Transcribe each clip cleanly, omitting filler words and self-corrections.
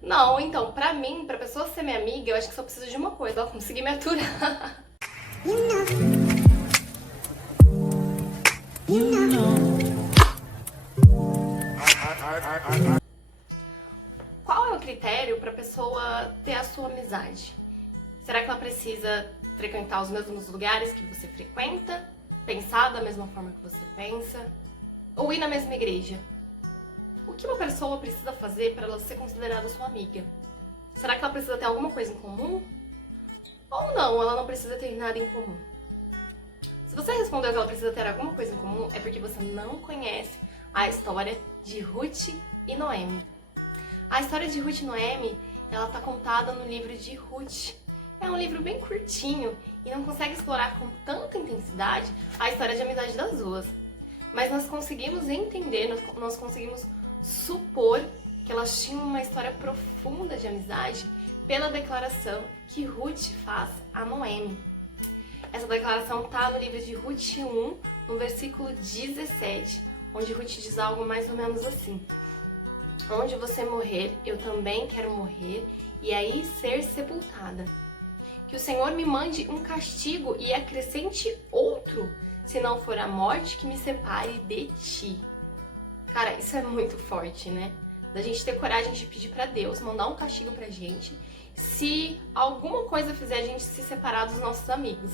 Não, então, pra mim, pra pessoa ser minha amiga, eu acho que só precisa de uma coisa, ela conseguir me aturar. Qual é o critério pra pessoa ter a sua amizade? Será que ela precisa frequentar os mesmos lugares que você frequenta? Pensar da mesma forma que você pensa? Ou ir na mesma igreja? O que uma pessoa precisa fazer para ela ser considerada sua amiga? Será que ela precisa ter alguma coisa em comum? Ou não, ela não precisa ter nada em comum? Se você respondeu que ela precisa ter alguma coisa em comum, é porque você não conhece a história de Ruth e Noemi. A história de Ruth e Noemi, ela está contada no livro de Ruth. É um livro bem curtinho e não consegue explorar com tanta intensidade a história de amizade das duas. Mas nós conseguimos entender, nós conseguimos supor que elas tinham uma história profunda de amizade pela declaração que Ruth faz a Noemi. Essa declaração está no livro de Ruth 1, no versículo 17, onde Ruth diz algo mais ou menos assim: onde você morrer, eu também quero morrer, e aí ser sepultada. Que o Senhor me mande um castigo e acrescente outro, se não for a morte que me separe de ti. Cara, isso é muito forte, né? Da gente ter coragem de pedir pra Deus mandar um castigo pra gente se alguma coisa fizer a gente se separar dos nossos amigos.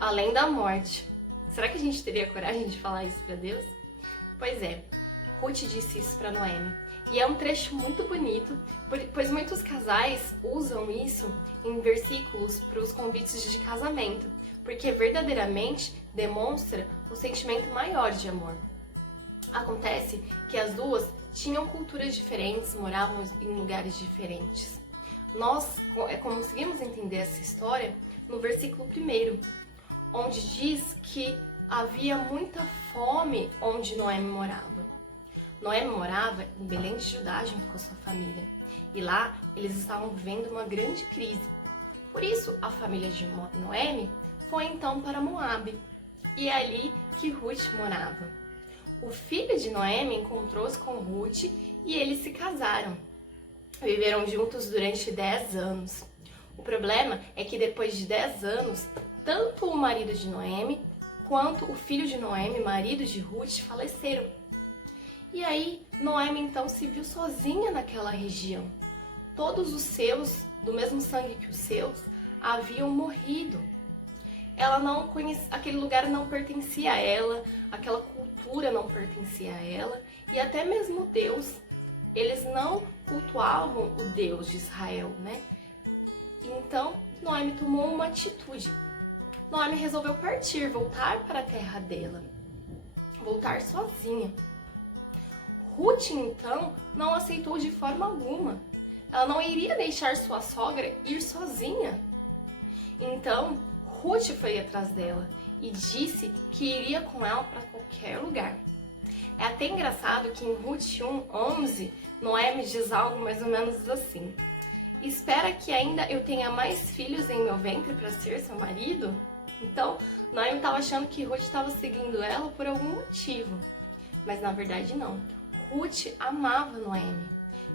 Além da morte. Será que a gente teria coragem de falar isso pra Deus? Pois é, Ruth disse isso pra Noemi. E é um trecho muito bonito, pois muitos casais usam isso em versículos para os convites de casamento, porque verdadeiramente demonstra o sentimento maior de amor. Acontece que as duas tinham culturas diferentes, moravam em lugares diferentes. Nós conseguimos entender essa história no versículo 1, onde diz que havia muita fome onde Noemi morava. Noemi morava em Belém de Judá junto com a sua família. E lá eles estavam vivendo uma grande crise. Por isso, a família de Noemi foi então para Moabe. E é ali que Ruth morava. O filho de Noemi encontrou-se com Ruth e eles se casaram. Viveram juntos durante 10 anos. O problema é que depois de 10 anos, tanto o marido de Noemi quanto o filho de Noemi, marido de Ruth, faleceram. E aí, Noemi então se viu sozinha naquela região. Todos os seus, do mesmo sangue que os seus, haviam morrido. Ela não conhecia, aquele lugar não pertencia a ela, aquela cultura não pertencia a ela, e até mesmo Deus, eles não cultuavam o Deus de Israel, né? Então, Noemi tomou uma atitude. Noemi resolveu partir, voltar para a terra dela, voltar sozinha. Ruth, então, não aceitou de forma alguma. Ela não iria deixar sua sogra ir sozinha. Então, Ruth foi atrás dela e disse que iria com ela para qualquer lugar. É até engraçado que em Ruth 1:11, Noemi diz algo mais ou menos assim: espera que ainda eu tenha mais filhos em meu ventre para ser seu marido? Então, Noemi estava achando que Ruth estava seguindo ela por algum motivo. Mas na verdade não. Ruth amava Noemi,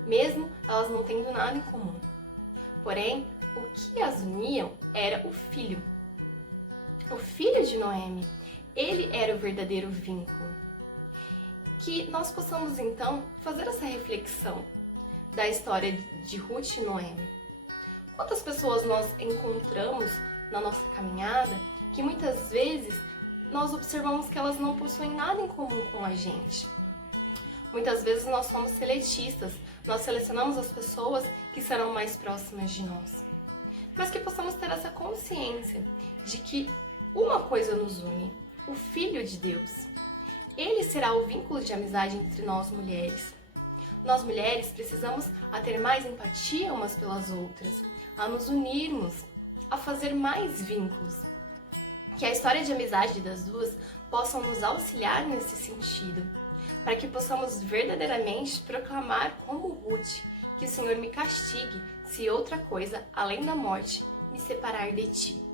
mesmo elas não tendo nada em comum. Porém, o que as uniam era o filho. O filho de Noemi, ele era o verdadeiro vínculo. Que nós possamos então fazer essa reflexão da história de Ruth e Noemi. Quantas pessoas nós encontramos na nossa caminhada que muitas vezes nós observamos que elas não possuem nada em comum com a gente. Muitas vezes nós somos seletistas, nós selecionamos as pessoas que serão mais próximas de nós. Mas que possamos ter essa consciência de que uma coisa nos une, o Filho de Deus. Ele será o vínculo de amizade entre nós mulheres. Nós mulheres precisamos a ter mais empatia umas pelas outras, a nos unirmos, a fazer mais vínculos. Que a história de amizade das duas possam nos auxiliar nesse sentido, para que possamos verdadeiramente proclamar como Ruth, que o Senhor me castigue se outra coisa, além da morte, me separar de ti.